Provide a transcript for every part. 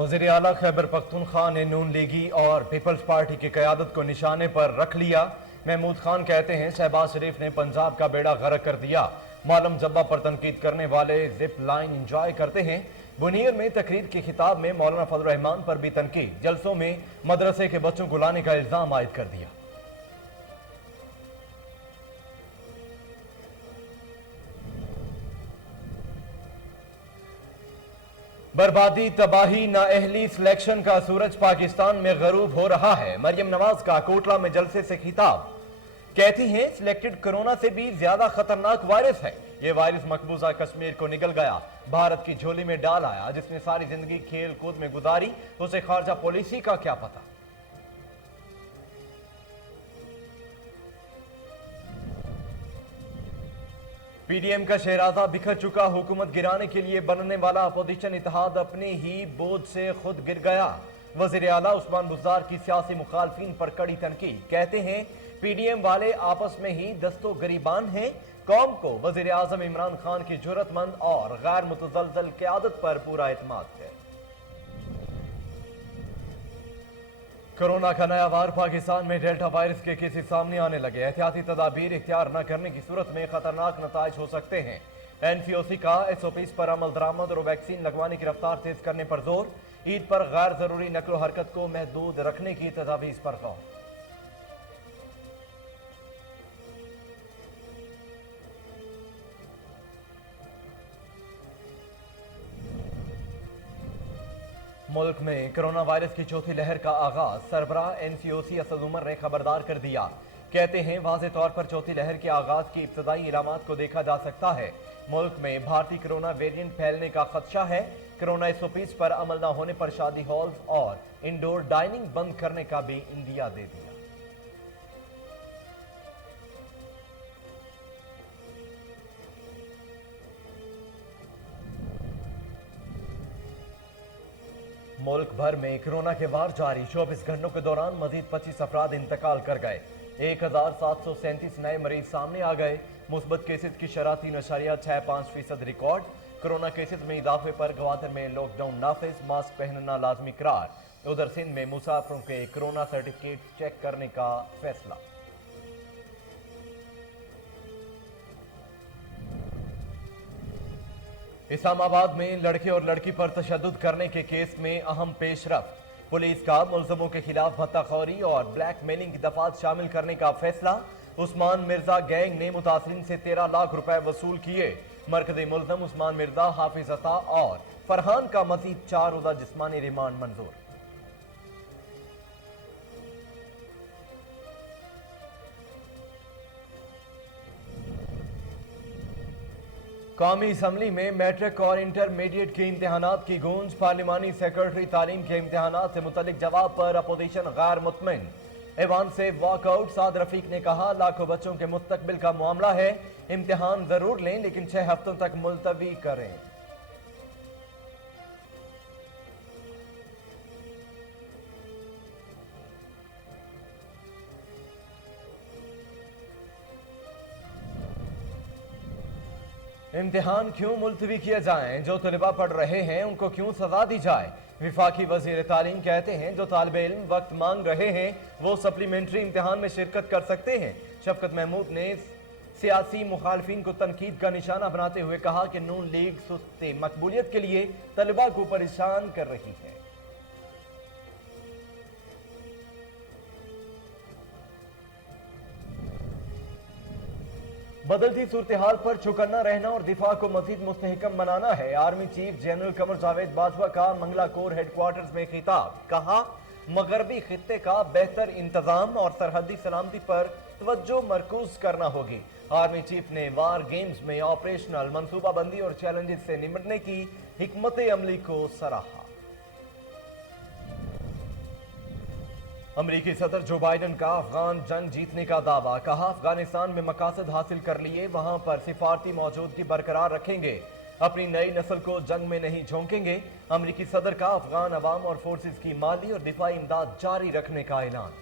वज़ीर आला खैबर पख्तूनख्वा ने नून लीगी और पीपल्स पार्टी की क़यादत को निशाने पर रख लिया। महमूद खान कहते हैं शहबाज शरीफ ने पंजाब का बेड़ा गर्क कर दिया। मालम जब्बा पर तनकीद करने वाले जिप लाइन इंजॉय करते हैं। बुनियर में तकरीर के खिताब में मौलाना फजल रहमान पर भी तनकीद। जलसों में मदरसे के बच्चों को लाने का इल्जाम आयद कर दिया। बर्बादी, तबाही, नाअहली, सिलेक्शन का सूरज पाकिस्तान में गरूब हो रहा है। मरियम नवाज का कोटला में जलसे से खिताब। कहती हैं सिलेक्टेड कोरोना से भी ज्यादा खतरनाक वायरस है। ये वायरस मकबूजा कश्मीर को निगल गया, भारत की झोली में डाल आया। जिसने सारी जिंदगी खेल कूद में गुजारी, उसे खारजा पॉलिसी का क्या पता। पीडीएम का शहराजा बिखर चुका। हुकूमत गिराने के लिए बनने वाला अपोजिशन इत्तेहाद अपने ही बोझ से खुद गिर गया। वजीर आला उस्मान बुज़दार की सियासी मुखालफिन पर कड़ी तनकीद। कहते हैं पीडीएम वाले आपस में ही दस्तो गरीबान हैं। कौम को वजीर आजम इमरान खान की जुर्रतमंद और गैर मुतज़लज़ल क़यादत पर पूरा एतमाद है। कोरोना का नया वार। पाकिस्तान में डेल्टा वायरस के केसेस सामने आने लगे। एहतियाती तदाबीर इख्तियार न करने की सूरत में खतरनाक नताइज हो सकते हैं। एनसीओसी का एसओपीज पर अमल दरामद और वैक्सीन लगवाने की रफ्तार तेज करने पर जोर। ईद पर गैर जरूरी नकलो हरकत को महदूद रखने की तजावीज पर गौर। मुल्क में कोरोना वायरस की चौथी लहर का आगाज। सरबराह एनसीओसी असद उमर ने खबरदार कर दिया। कहते हैं वाज़े तौर पर चौथी लहर के आगाज की इब्तदाई इलामात को देखा जा सकता है। मुल्क में भारतीय कोरोना वेरिएंट फैलने का खदशा है। कोरोना एसओपीज पर अमल न होने पर शादी हॉल्स और इंडोर डाइनिंग बंद करने का भी इंदिया दे दिया। मुल्क भर में कोरोना के वार जारी। 24 घंटों के दौरान मजीद 25 अफराद इंतकाल कर गए। 1737 नए मरीज सामने आ गए। मुस्बत केसेस की शरह 3.65% रिकॉर्ड। कोरोना केसेस में इजाफे पर गवादर में लॉकडाउन नाफिज, मास्क पहनना लाजमी करार। उधर सिंध में मुसाफिरों के कोरोना सर्टिफिकेट चेक करने का फैसला। इस्लामाबाद में लड़के और लड़की पर तशद्दुद करने के केस में अहम पेशरफ्त। पुलिस का मुल्ज़मों के खिलाफ भत्ताखोरी और ब्लैक मेलिंग की दफात शामिल करने का फैसला। उस्मान मिर्जा गैंग ने मुतासिरीन से 13 लाख रुपए वसूल किए। मरकजी मुल्ज़म उस्मान मिर्जा, हाफिज अता और फरहान का मजीद 4 रोज़ा जिस्मानी रिमांड मंजूर। कौमी असम्बली में मैट्रिक और इंटरमीडिएट के इम्तहानात की गूंज। पार्लिमानी सेक्रेटरी तालीम के इम्तहानात से मुतल्लिक जवाब पर अपोजिशन गैर मुतमिन। ऐवान से वॉकआउट। साद रफीक ने कहा लाखों बच्चों के मुस्तकबिल का मामला है, इम्तिहान जरूर लें लेकिन 6 हफ्तों तक मुलतवी करें। इम्तिहान क्यों मुलतवी किए जाएं? जो तलबा पढ़ रहे हैं उनको क्यों सजा दी जाए? विफाकी वजीर तालीम कहते हैं जो तालिबे इल्म वक्त मांग रहे हैं वो सप्लीमेंट्री इम्तिहान में शिरकत कर सकते हैं। शफकत महमूद ने सियासी मुखालफिन को तनकीद का निशाना बनाते हुए कहा कि नून लीग सुस्ती मकबूलियत के लिए तलबा को परेशान कर रही है। बदलती सूरत हाल पर चौकन्ना रहना और दिफा को मजीद मुस्तहकम बनाना है। Army chief general Qamar Javed Bajwa का मंगला कोर हेडक्वार्टर्स में खिताब। कहा मगरबी खित्ते का बेहतर इंतजाम और सरहदी सलामती पर तवज्जो मरकूज करना होगी। आर्मी चीफ ने वार गेम्स में ऑपरेशनल मनसूबाबंदी और चैलेंजेस से निपटने की हिकमत अमली को सराहा। अमेरिकी सदर जो बाइडन का अफगान जंग जीतने का दावा। कहा अफगानिस्तान में मकासद हासिल कर लिए, वहां पर सिफारती मौजूदगी बरकरार रखेंगे, अपनी नई नस्ल को जंग में नहीं झोंकेंगे। अमेरिकी सदर का अफगान अवाम और फोर्सेस की माली और दिफाई इमदाद जारी रखने का ऐलान।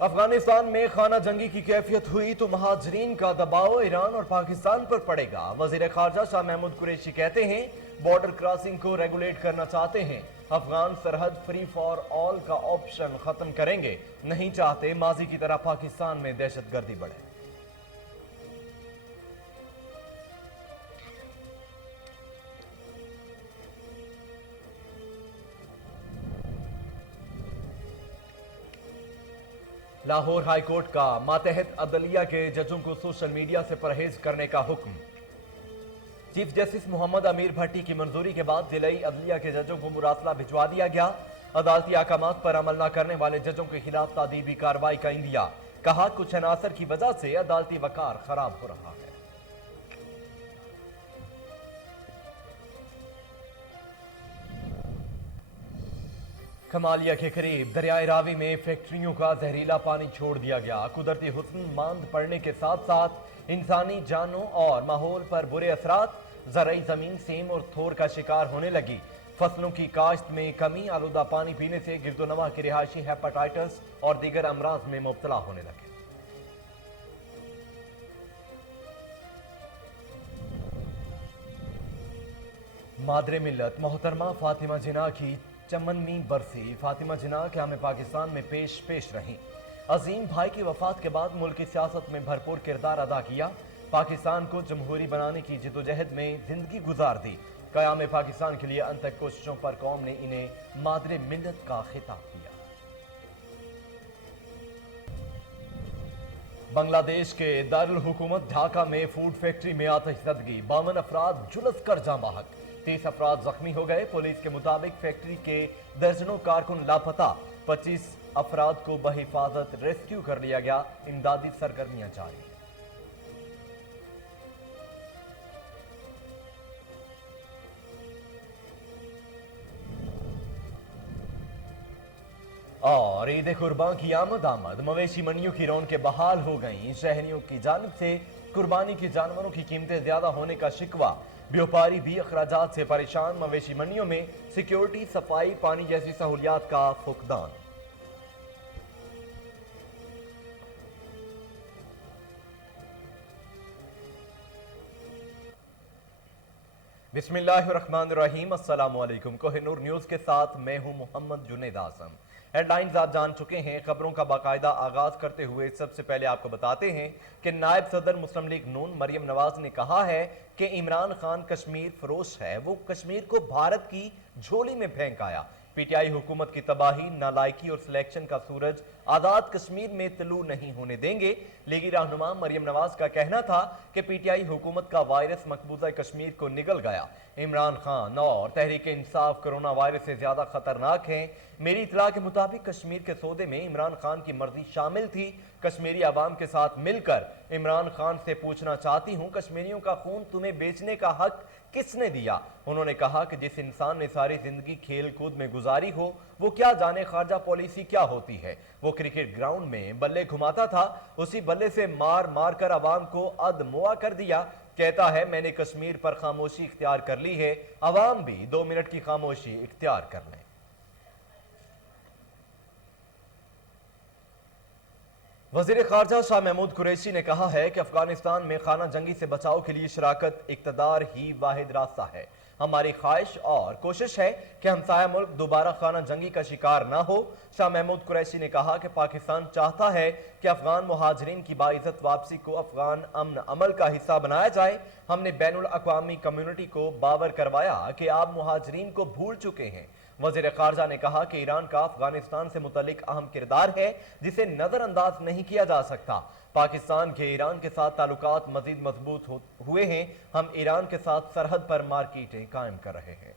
افغانستان میں خانہ جنگی کی کیفیت ہوئی تو مہاجرین کا دباؤ ایران اور پاکستان پر پڑے گا۔ وزیر خارجہ شاہ محمود قریشی کہتے ہیں بارڈر کراسنگ کو ریگولیٹ کرنا چاہتے ہیں، افغان سرحد فری فار آل کا آپشن ختم کریں گے، نہیں چاہتے ماضی کی طرح پاکستان میں دہشت گردی بڑھے۔ لاہور ہائی کورٹ کا ماتحت عدلیہ کے ججوں کو سوشل میڈیا سے پرہیز کرنے کا حکم۔ چیف جسٹس محمد امیر بھٹی کی منظوری کے بعد ضلعی عدلیہ کے ججوں کو مراسلہ بھجوا دیا گیا۔ عدالتی احکامات پر عمل نہ کرنے والے ججوں کے خلاف تادیبی کارروائی کا عندیہ، کہا کچھ عناصر کی وجہ سے عدالتی وقار خراب ہو رہا ہے۔ کمالیہ کے قریب دریائے راوی میں فیکٹریوں کا زہریلا پانی چھوڑ دیا گیا۔ قدرتی حسن ماند پڑنے کے ساتھ ساتھ انسانی جانوں اور ماحول پر برے اثرات، زرعی زمین سیم اور تھور کا شکار ہونے لگی۔ فصلوں کی کاشت میں کمی، آلودہ پانی پینے سے گرد و نواح کے رہائشی ہیپاٹائٹس اور دیگر امراض میں مبتلا ہونے لگے۔ مادر ملت محترمہ فاطمہ جناح کی 54ویں برسی۔ فاطمہ جناح قیام پاکستان میں پیش رہیں۔ عظیم بھائی کی وفات کے بعد ملک کی سیاست میں بھرپور کردار ادا کیا، پاکستان کو جمہوری بنانے کی جدوجہد میں زندگی گزار دی۔ قیام پاکستان کے لیے انتھک کوششوں پر قوم نے انہیں مادر ملت کا خطاب دیا۔ بنگلہ دیش کے دارالحکومت ڈھاکہ میں فوڈ فیکٹری میں آتش زدگی، 52 افراد جھلس کر جاں بحق، 30 افراد زخمی ہو گئے۔ پولیس کے مطابق فیکٹری کے درجنوں کارکن لاپتہ، 25 افراد کو بحفاظت ریسکیو کر لیا گیا۔ امدادی سرگرمیاں جاری ہیں۔ اور عید قربان کی آمد، مویشی منڈیوں کی رونقیں بحال ہو گئیں۔ شہریوں کی جانب سے قربانی کے جانوروں کی قیمتیں زیادہ ہونے کا شکوہ، بیوپاری بھی اخراجات سے پریشان۔ مویشی منڈیوں میں سیکیورٹی، صفائی، پانی جیسی سہولیات کا فقدان۔ بسم اللہ الرحمن الرحیم، السلام علیکم۔ کوہ نور نیوز کے ساتھ میں ہوں محمد جنید اعظم۔ ہیڈ لائنز آپ جان چکے ہیں، خبروں کا باقاعدہ آغاز کرتے ہوئے سب سے پہلے آپ کو بتاتے ہیں کہ نائب صدر مسلم لیگ نون مریم نواز نے کہا ہے کہ عمران خان کشمیر فروش ہے، وہ کشمیر کو بھارت کی جھولی میں پھینک آیا۔ پی ٹی آئی حکومت کی تباہی، نالائکی اور سلیکشن کا سورج آزاد کشمیر میں طلوع نہیں ہونے دیں گے۔ لیگی رہنما مریم نواز کا کہنا تھا کہ پی ٹی آئی حکومت کا وائرس مقبوضہ کشمیر کو نگل گیا۔ عمران خان اور تحریک انصاف کرونا وائرس سے زیادہ خطرناک ہیں۔ میری اطلاع کے مطابق کشمیر کے سودے میں عمران خان کی مرضی شامل تھی۔ کشمیری عوام کے ساتھ مل کر عمران خان سے پوچھنا چاہتی ہوں، کشمیریوں کا خون تمہیں بیچنے کا حق کس نے دیا؟ انہوں نے کہا کہ جس انسان نے ساری زندگی کھیل کود میں گزاری ہو، وہ کیا جانے خارجہ پالیسی کیا ہوتی ہے۔ وہ کرکٹ گراؤنڈ میں بلے گھماتا تھا، اسی بلے سے مار مار کر عوام کو ادموا کر دیا۔ کہتا ہے میں نے کشمیر پر خاموشی اختیار کر لی ہے، عوام بھی 2 منٹ کی خاموشی اختیار کر لیں۔ وزیر خارجہ شاہ محمود قریشی نے کہا ہے کہ افغانستان میں خانہ جنگی سے بچاؤ کے لیے شراکت اقتدار ہی واحد راستہ ہے۔ ہماری خواہش اور کوشش ہے کہ ہمسایہ ملک دوبارہ خانہ جنگی کا شکار نہ ہو۔ شاہ محمود قریشی نے کہا کہ پاکستان چاہتا ہے کہ افغان مہاجرین کی باعزت واپسی کو افغان امن عمل کا حصہ بنایا جائے۔ ہم نے بین الاقوامی کمیونٹی کو باور کروایا کہ آپ مہاجرین کو بھول چکے ہیں۔ وزیر خارجہ نے کہا کہ ایران کا افغانستان سے متعلق اہم کردار ہے جسے نظر انداز نہیں کیا جا سکتا۔ پاکستان کے ایران کے ساتھ تعلقات مزید مضبوط ہوئے ہیں۔ ہم ایران کے ساتھ سرحد پر مارکیٹیں قائم کر رہے ہیں۔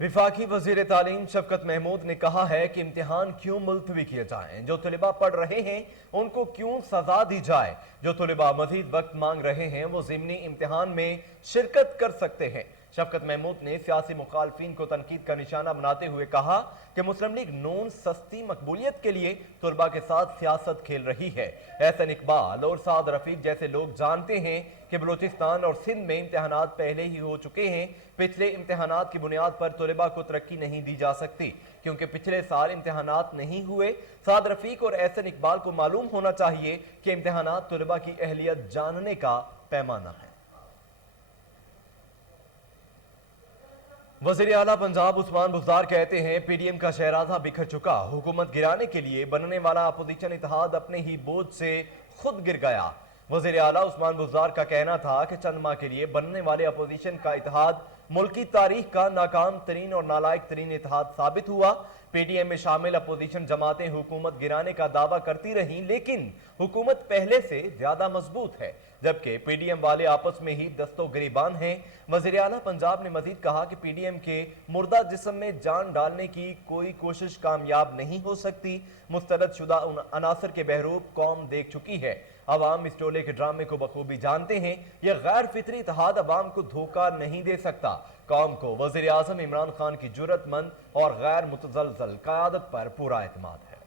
وفاقی وزیر تعلیم شفقت محمود نے کہا ہے کہ امتحان کیوں ملتوی کیے جائیں، جو طلباء پڑھ رہے ہیں ان کو کیوں سزا دی جائے، جو طلباء مزید وقت مانگ رہے ہیں وہ ضمنی امتحان میں شرکت کر سکتے ہیں۔ शफकत महमूद ने सियासी मुखालफिन को तनकीद का निशाना बनाते हुए कहा कि मुस्लिम लीग नून सस्ती मकबूलियत के लिए तलबा के साथ सियासत खेल रही है। एहसन इकबाल और साद रफीक जैसे लोग जानते हैं कि बलूचिस्तान और सिंध में इम्तिहानात पहले ही हो चुके हैं। पिछले इम्तिहानात की बुनियाद पर तलबा को तरक्की नहीं दी जा सकती क्योंकि पिछले साल इम्तिहानात नहीं हुए। साद रफीक और एहसन इकबाल को मालूम होना चाहिए कि इम्तिहानात तलबा की अहलियत जानने का पैमाना है। वज़ीर आला पंजाब उस्मान बुज़दार कहते हैं पीडीएम का शहराजा बिखर चुका, हुकूमत गिराने के लिए बनने वाला अपोजिशन इत्तेहाद अपने ही बोझ से खुद गिर गया। वज़ीर आला उस्मान बुज़दार का कहना था कि चंद माह के लिए बनने वाले अपोजिशन का इत्तेहाद मुल्की तारीख का नाकाम तरीन और नालायक तरीन इत्तेहाद साबित हुआ। पीडीएम में शामिल अपोजिशन जमातें हुकूमत गिराने का दावा करती रहीं, लेकिन हुकूमत पहले से ज्यादा मजबूत है, जबकि पीडीएम वाले आपस में ही दस्तो गिरीबान हैं। वज़ीर आला पंजाब ने मजीद कहा कि पीडीएम के मुर्दा जिस्म में जान डालने की कोई कोशिश कामयाब नहीं हो सकती। मुस्तरद शुदा अनासर के बहरूप कौम देख चुकी है। अवाम इस टोले के ड्रामे को बखूबी जानते हैं। यह गैर फितरी इत्तेहाद अवाम को धोखा नहीं दे सकता। कौम को वज़ीर आज़म इमरान खान की जुर्रतमंद और गैर मुतज़लज़ल क़यादत पर पूरा एतमाद है।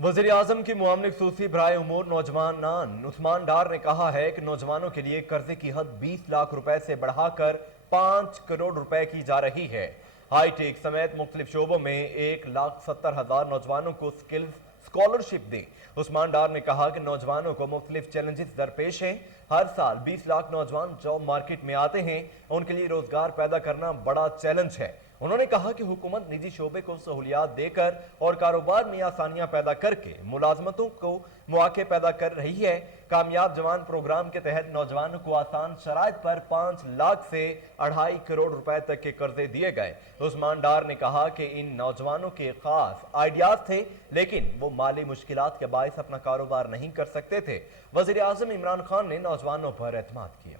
वज़ीर आज़म की मुआमले ख़ुसूसी बराए उमूर नौजवान उस्मान डार ने कहा है कि नौजवानों के लिए कर्जे की हद 20 लाख रुपए से बढ़ाकर 5 करोड़ रुपए की जा रही है। हाईटेक समेत मुख्तलिफ शोबों में 1,70,000 नौजवानों को स्किल्स स्कॉलरशिप दें। उस्मान डार ने कहा कि नौजवानों को मुख्तलिफ चैलेंजेस दरपेश हैं। हर साल 20 लाख नौजवान जॉब मार्केट में आते हैं, उनके लिए रोजगार पैदा करना बड़ा चैलेंज है। उन्होंने कहा कि हुकूमत निजी शोबे को सहूलियात देकर और कारोबार में आसानियां पैदा करके मुलाजमतों को मौके पैदा कर रही है। कामयाब जवान प्रोग्राम के तहत नौजवानों को आसान शराइत पर 5 लाख से 2.5 करोड़ रुपए तक के कर्जे दिए गए। उस्मान डार ने कहा कि इन नौजवानों के खास आइडियाज थे, लेकिन वो माली मुश्किलात के बायस अपना कारोबार नहीं कर सकते थे। वज़ीर आज़म इमरान खान ने नौजवानों पर एतमाद किया।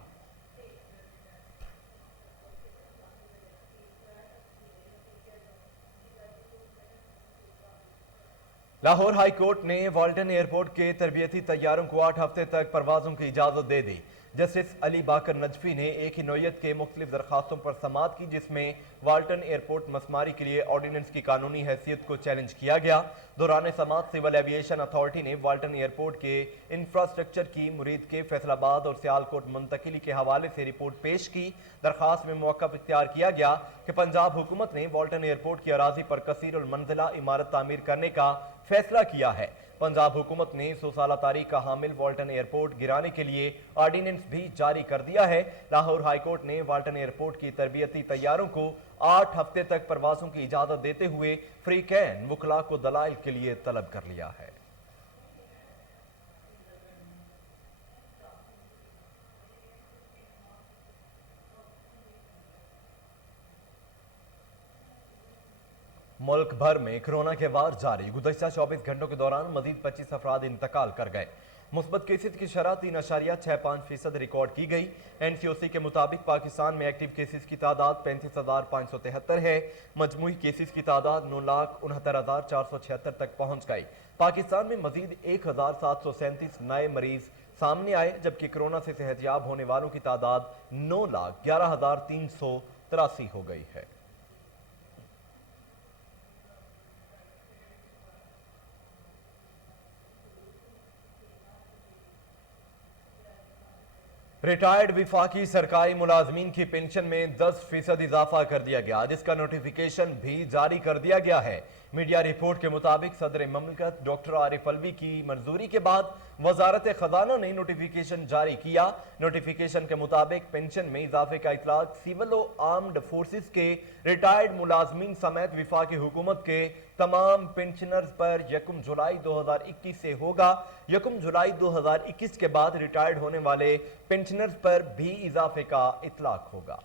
लाहौर हाई कोर्ट ने वाल्टन एयरपोर्ट के तरबियती तैयारों को 8 हफ्ते तक परवाजों की इजाजत दे दी। जस्टिस अली बाकर नजफी ने एक ही नौयत के मुख्तलिफ दरखास्तों पर समाअत की, जिसमें वाल्टन एयरपोर्ट मसमारी के लिए ऑर्डिनेंस की कानूनी हैसियत को चैलेंज किया गया। दौरान समाअत सिविल एविएशन अथॉरिटी ने वाल्टन एयरपोर्ट के इंफ्रास्ट्रक्चर की मुरीद के फैसलाबाद और सियालकोट मुंतकिली के हवाले से रिपोर्ट पेश की। दरखास्त में मौक़िफ़ इख्तियार किया गया कि पंजाब हुकूमत ने वाल्टन एयरपोर्ट की अराजी पर कसीरुल मंजिला इमारत तामीर करने का फैसला किया है। पंजाब हुकूमत ने 100 साला तारीख का हामिल वाल्टन एयरपोर्ट गिराने के लिए ऑर्डिनेंस भी जारी कर दिया है। लाहौर हाईकोर्ट ने वाल्टन एयरपोर्ट की तरबियती तैयारों को 8 हफ्ते तक परवाजों की इजाजत देते हुए फ्री कैन वकला को दलाइल के लिए तलब कर लिया है। मुल्क भर में कोरोना के वार जारी। गुज़श्ता 24 घंटों के दौरान मजीद 25 अफराद इंतकाल कर गए। मुस्बत केसेस की शरह 3.65% रिकॉर्ड की गई। NCOC के मुताबिक पाकिस्तान में एक्टिव केसेस की तादाद 35,573 है। मजमूई केसेस की तादाद 9,69,476 तक पहुंच गई। पाकिस्तान में मजीद 1,737 नए मरीज सामने आए, जबकि कोरोना से सेहतयाब होने वालों की तादाद 9,11,383 हो गई है। रिटायर्ड विफाकी सरकारी मुलाजमीन की पेंशन में 10% इजाफा कर दिया गया, जिसका नोटिफिकेशन भी जारी कर दिया गया है। मीडिया रिपोर्ट के मुताबिक सदर ममलकत डॉक्टर आरिफ अलवी की मंजूरी के बाद वजारत खजाना ने नोटिफिकेशन जारी किया। नोटिफिकेशन के मुताबिक पेंशन में इजाफे का इतलाक सिविल और आर्म्ड फोर्सेस के रिटायर्ड मुलाजमीन समेत विफाकी हुकूमत के तमाम पेंशनर्स पर 1 जुलाई 2021 से होगा। 1 जुलाई 2021 के बाद रिटायर्ड होने वाले पेंशनर्स पर भी इजाफे का इतलाक होगा।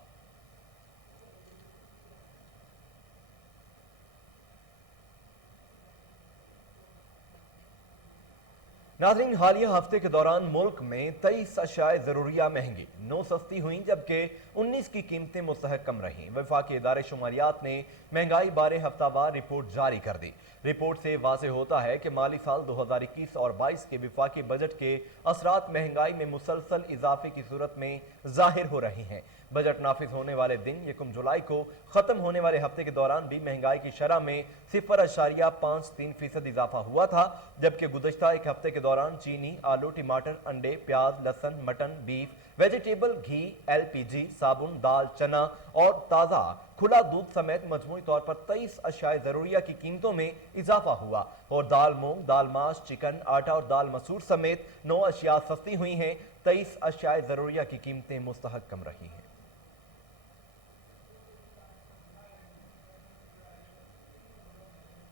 नाज़रीन, हालिया हफ्ते के दौरान मुल्क में 23 अशाए ज़रूरिया महंगी 9 सस्ती हुई, जबकि 19 की कीमतें मुस्तहकम रहीं। वफाकी इदारे शुमारियात ने महंगाई बारे हफ्तावार रिपोर्ट जारी कर दी। रिपोर्ट से वाज़ेह होता है कि माली साल 2021 और 22 के वफाकी बजट के असरात महंगाई में मुसलसल इजाफे की सूरत में ज़ाहिर हो रही हैं। बजट नाफिज होने वाले दिन 1 जुलाई को ख़त्म होने वाले हफ्ते के दौरान भी महंगाई की शरह में 0.53% इजाफा हुआ था, जबकि गुज़श्ता एक हफ्ते के दौरान चीनी, आलू, टमाटर, अंडे, प्याज, लहसुन, मटन, बीफ, वेजिटेबल, घी, LPG, साबुन, दाल, चना और ताज़ा खुला दूध समेत मजमूई तौर पर 23 अशाए ज़रूरिया की कीमतों में इजाफा हुआ और दाल मूंग, दाल माश, चिकन, आटा और दाल मसूर समेत 9 अशिया सस्ती हुई हैं। 23 अशाए ज़रूरिया की कीमतें मुस्तहकम रही हैं।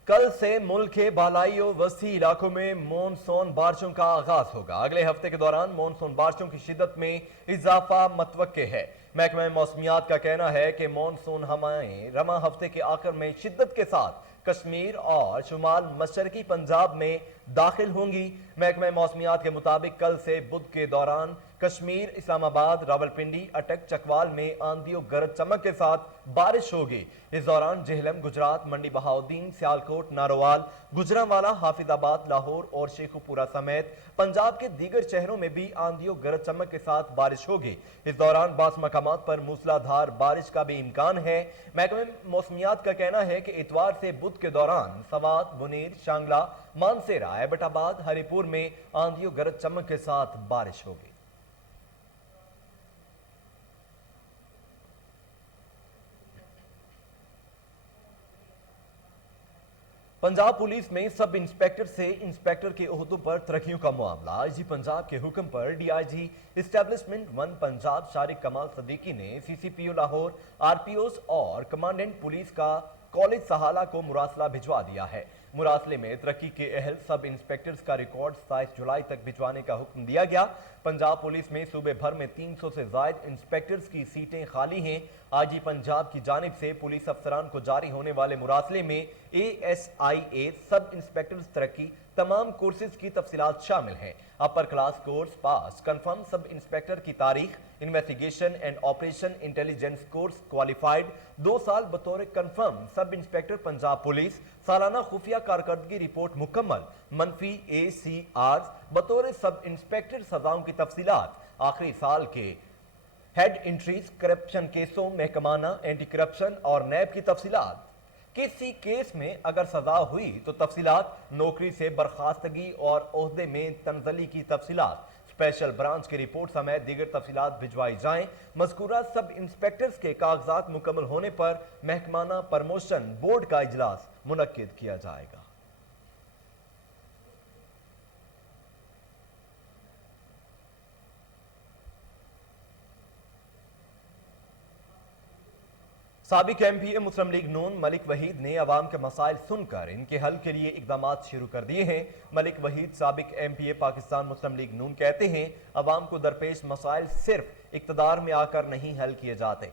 कल से मुल्क के बालाई और वस्ती इलाकों में मॉनसून बारिशों का आगाज होगा। अगले हफ्ते के दौरान मॉनसून बारिशों की शिद्दत में इजाफा मतवक्के है। महकमा मौसमियात का कहना है कि मॉनसून हवाएं रमा हफ्ते के आखिर में शिद्दत के साथ कश्मीर और शुमाल मशरकी पंजाब में दाखिल होंगी। महकमा मौसमियात के मुताबिक कल से बुध के दौरान कश्मीर, इस्लामाबाद, रावलपिंडी, अटक, चकवाल में आंधी और गरज चमक के साथ बारिश होगी। इस दौरान जेहलम, गुजरात, मंडी बहाउद्दीन, सियालकोट, नारोवाल, गुजरांवाला, हाफिजाबाद, लाहौर और शेखुपुरा समेत पंजाब के दीगर शहरों में भी आंधी और गरज चमक के साथ बारिश होगी। इस दौरान बास मकामात पर मूसलाधार बारिश का भी इम्कान है। महकमा मौसमियात का कहना है कि इतवार से बुध के दौरान सवात, बुनीर, शांगला, मानसेरा, एबटाबाद, हरिपुर में आंधी और गरज चमक के साथ बारिश होगी। पंजाब पुलिस में सब इंस्पेक्टर से इंस्पेक्टर के ओहदों पर तरक्कियों का मामला। आईजी पंजाब के हुक्म पर डीआईजी एस्टेब्लिशमेंट 1 पंजाब शारिक कमाल सदीकी ने CCPO लाहौर, RPOs और कमांडेंट पुलिस का कॉलेज सहाला को मुरासला भिजवा दिया है। मुरासले में तरक्की के अहल सब इंस्पेक्टर्स का रिकॉर्ड 27 जुलाई तक भिजवाने का हुक्म दिया गया। पंजाब पुलिस में सूबे भर में 300 से जायद इंस्पेक्टर्स की सीटें खाली हैं। आईजी पंजाब की जानिब से पुलिस अफसरान को जारी होने वाले मुरासले में ASIA सब इंस्पेक्टर्स तरक्की तमाम कोर्सेज की तफसीलात शामिल हैं। Upper class course pass confirm sub inspector की तारीख, investigation and operation intelligence course qualified 2 साल बतौर confirm sub inspector Punjab police, सालाना खुफिया कारकर्दगी रिपोर्ट मुकम्मल, मनफी ACR बतौर सब इंस्पेक्टर सजाओं की तफसीलात, आखिरी साल के हेड इंट्रीज, करप्शन केसों, महकमाना, एंटी करप्शन और नैब की तफसीलात। किसी केस में अगर सजा हुई तो तफसीलात, नौकरी से बर्खास्तगी और ओहदे में तनजली की तफसीलात, स्पेशल ब्रांच की रिपोर्ट समेत दीगर तफसीलात भिजवाई जाएं। मज़कूरा सब इंस्पेक्टर्स के कागजात मुकम्मल होने पर महकमाना प्रमोशन बोर्ड का इजलास मुनक्किद किया जाएगा। साबिक MPA मुस्लिम लीग नून मलिक वहीद ने अवाम के मसाइल सुनकर इनके हल के लिए इकदाम शुरू कर दिए हैं। मलिक वहीद साबिक MPA पाकिस्तान मुस्लिम लीग नून कहते हैं, अवाम को दरपेश मसाइल सिर्फ इक़्तिदार में आकर नहीं हल किए जाते।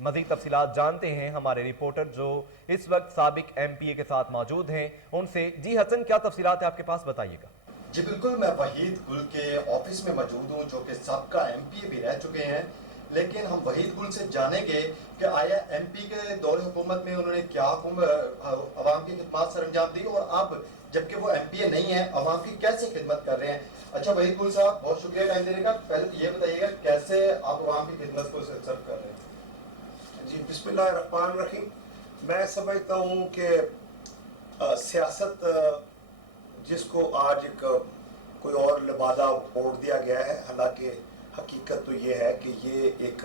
मज़ीद तफसीलात जानते हैं हमारे रिपोर्टर जो इस वक्त साबिक MPA के साथ मौजूद हैं उनसे। जी हसन, क्या तफसीलात है आपके पास, बताइएगा। जी बिल्कुल, मैं वहीद गुल के ऑफिस में मौजूद हूँ जो कि सबका MPA भी रह चुके हैं। लेकिन हम वहीद गुल से जानेंगे कि आया MP के दौरे हुकूमत में उन्होंने क्या अवाम की खिदमत सर अंजाम दी और अब जबकि वो MPA नहीं है अवाम की कैसे खिदमत कर रहे हैं। अच्छा वहीद गुल साहब, बहुत शुक्रिया टाइम देने का। पहले तो ये बताइएगा कैसे आप अवाम की खिदमत को सर्व कर रहे हैं। जी बिस्मिल्लाहिर्रहमानिर्रहीम। मैं समझता हूँ कि सियासत जिसको आज एक कोई और लिबादा ओढ़ दिया गया है, हालांकि हकीकत तो ये है कि ये एक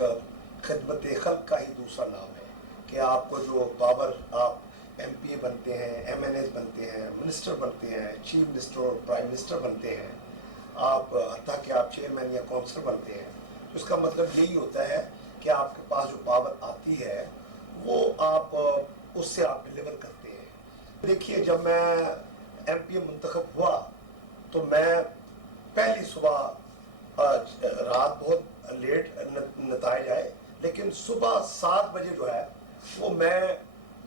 खिदमत खल्क का ही दूसरा नाम है कि आपको जो पावर, आप MPA बनते हैं, MNAs बनते हैं, मिनिस्टर बनते हैं, चीफ मिनिस्टर और प्राइम मिनिस्टर बनते हैं, आप हत्ता कि आप चेयरमैन या काउंसलर बनते हैं, तो इसका मतलब यही होता है कि आपके पास जो पावर आती है वो आप उससे आप डिलीवर करते हैं। देखिए, जब मैं MPA मुंतखब हुआ तो मैं पहली सुबह, रात बहुत लेट नताइज आए, लेकिन सुबह 7 बजे जो है वो मैं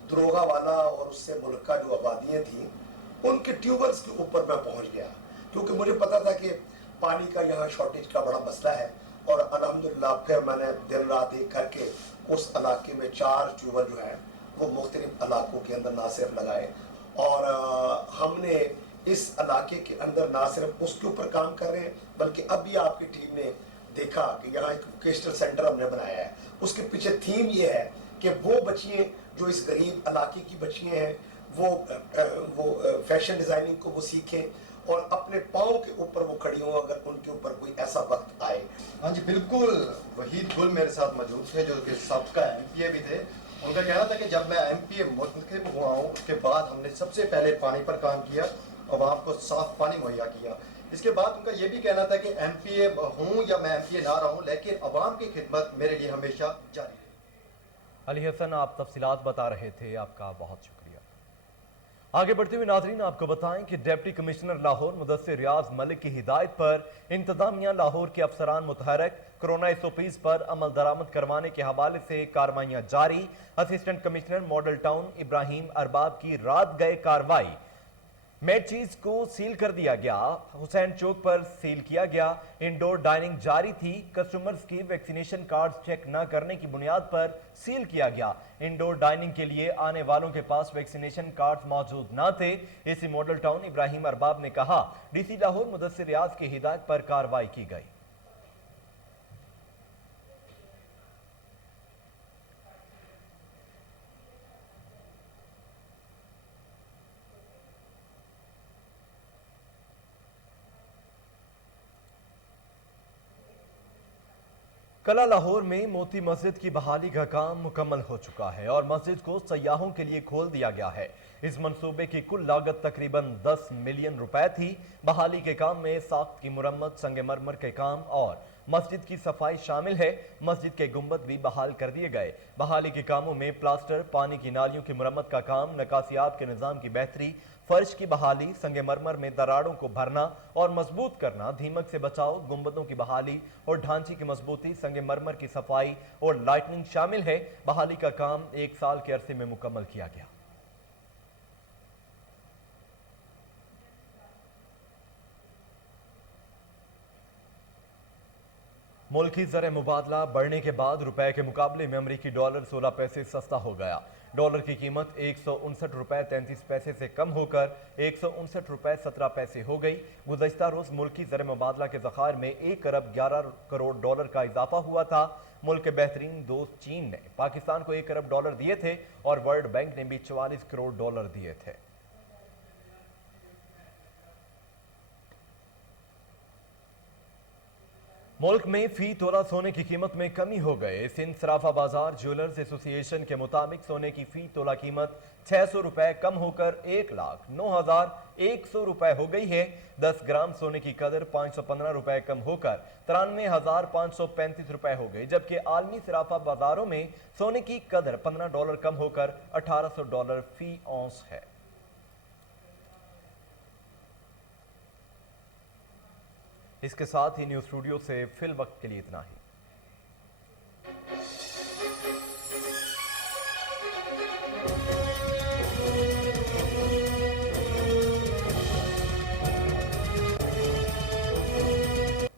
दरोगा वाला और उससे मुल्क का जो आबादियाँ थी उनके ट्यूबल्स के ऊपर मैं पहुंच गया। کیونکہ مجھے پتا تھا کہ پانی کا یہاں شارٹیج کا بڑا مسئلہ ہے، اور الحمدللہ پھر میں نے دن رات ایک کر کے اس علاقے میں 4 ٹیوبل جو ہیں وہ مختلف علاقوں کے اندر نہ صرف لگائے، اور ہم نے اس علاقے کے اندر نہ صرف اس کے اوپر کام کر رہے ہیں بلکہ اب بھی آپ کی ٹیم نے دیکھا کہ یہاں ایک ووکیشنل سینٹر ہم نے بنایا ہے. اس کے پیچھے تھیم یہ ہے کہ وہ بچیاں جو اس غریب علاقے کی بچیاں ہیں وہ فیشن ڈیزائننگ کو وہ سیکھیں اور اپنے پاؤں کے اوپر وہ کھڑی ہوں اگر ان کے اوپر کوئی ایسا وقت آئے. ہاں جی بالکل، وحید گل میرے ساتھ موجود تھے جو کہ سابقہ MP بھی تھے. ان کا کہنا تھا کہ جب میں MP منتخب ہوا ہوں اس کے بعد ہم نے سب سے پہلے پانی پر کام کیا، عوام کو صاف پانی مہیا کیا. اس کے بعد ان کا یہ بھی کہنا تھا کہ MP ہوں یا میں MP نہ رہوں لیکن عوام کی خدمت میرے لیے ہمیشہ جاری ہے. علی حسن، آپ تفصیلات بتا رہے تھے، آپ کا بہت شکریہ. آگے بڑھتے ہوئے ناظرین آپ کو بتائیں کہ ڈپٹی کمشنر لاہور مدثر ریاض ملک کی ہدایت پر انتظامیہ لاہور کے افسران متحرک، کرونا SOPs پر عمل درآمد کروانے کے حوالے سے کارروائیاں جاری. اسسٹنٹ کمشنر ماڈل ٹاؤن ابراہیم ارباب کی رات گئے کارروائی. میڈ چیز کو سیل کر دیا گیا، حسین چوک پر سیل کیا گیا. انڈور ڈائننگ جاری تھی، کسٹمرز کی ویکسینیشن کارڈز چیک نہ کرنے کی بنیاد پر سیل کیا گیا. انڈور ڈائننگ کے لیے آنے والوں کے پاس ویکسینیشن کارڈز موجود نہ تھے. اسی ماڈل ٹاؤن ابراہیم ارباب نے کہا DC لاہور مدثر ریاض کی ہدایت پر کارروائی کی گئی. کلا لاہور میں موتی مسجد کی بحالی کا کام مکمل ہو چکا ہے اور مسجد کو سیاحوں کے لیے کھول دیا گیا ہے. اس منصوبے کی کل لاگت تقریباً 10 ملین روپے تھی. بحالی کے کام میں ساخت کی مرمت، سنگ مرمر کے کام اور مسجد کی صفائی شامل ہے. مسجد کے گنبد بھی بحال کر دیے گئے. بحالی کے کاموں میں پلاسٹر، پانی کی نالیوں کی مرمت کا کام، نکاسیات کے نظام کی بہتری، فرش کی بحالی، سنگ مرمر میں دراڑوں کو بھرنا اور مضبوط کرنا، دیمک سے بچاؤ، گنبدوں کی بحالی اور ڈھانچے کی مضبوطی، سنگ مرمر کی صفائی اور لائٹننگ شامل ہے. بحالی کا کام 1 سال کے عرصے میں مکمل کیا گیا. ملکی زر مبادلہ بڑھنے کے بعد روپے کے مقابلے میں امریکی ڈالر 16 پیسے سستا ہو گیا. ڈالر کی قیمت 159 روپے 33 پیسے سے کم ہو کر 159 روپے 17 پیسے ہو گئی. گزشتہ روز ملکی زر مبادلہ کے ذخائر میں 1 ارب 11 کروڑ ڈالر کا اضافہ ہوا تھا. ملک کے بہترین دوست چین نے پاکستان کو 1 ارب ڈالر دیے تھے اور ورلڈ بینک نے بھی 44 کروڑ ڈالر دیے تھے. ملک میں فی تولہ سونے کی قیمت میں کمی ہو گئے. سندھ صرافہ بازار جیولرز ایسوسی ایشن کے مطابق سونے کی فی تولہ قیمت 600 روپے کم ہو کر 1,09,100 روپے ہو گئی ہے. 10 گرام سونے کی قدر 515 روپے کم ہو کر 93,535 روپے ہو گئی، جبکہ عالمی صرافہ بازاروں میں سونے کی قدر $15 کم ہو کر $1,800 فی اونس ہے. اس کے ساتھ ہی نیوز اسٹوڈیو سے فی الوقت کے لیے اتنا ہی.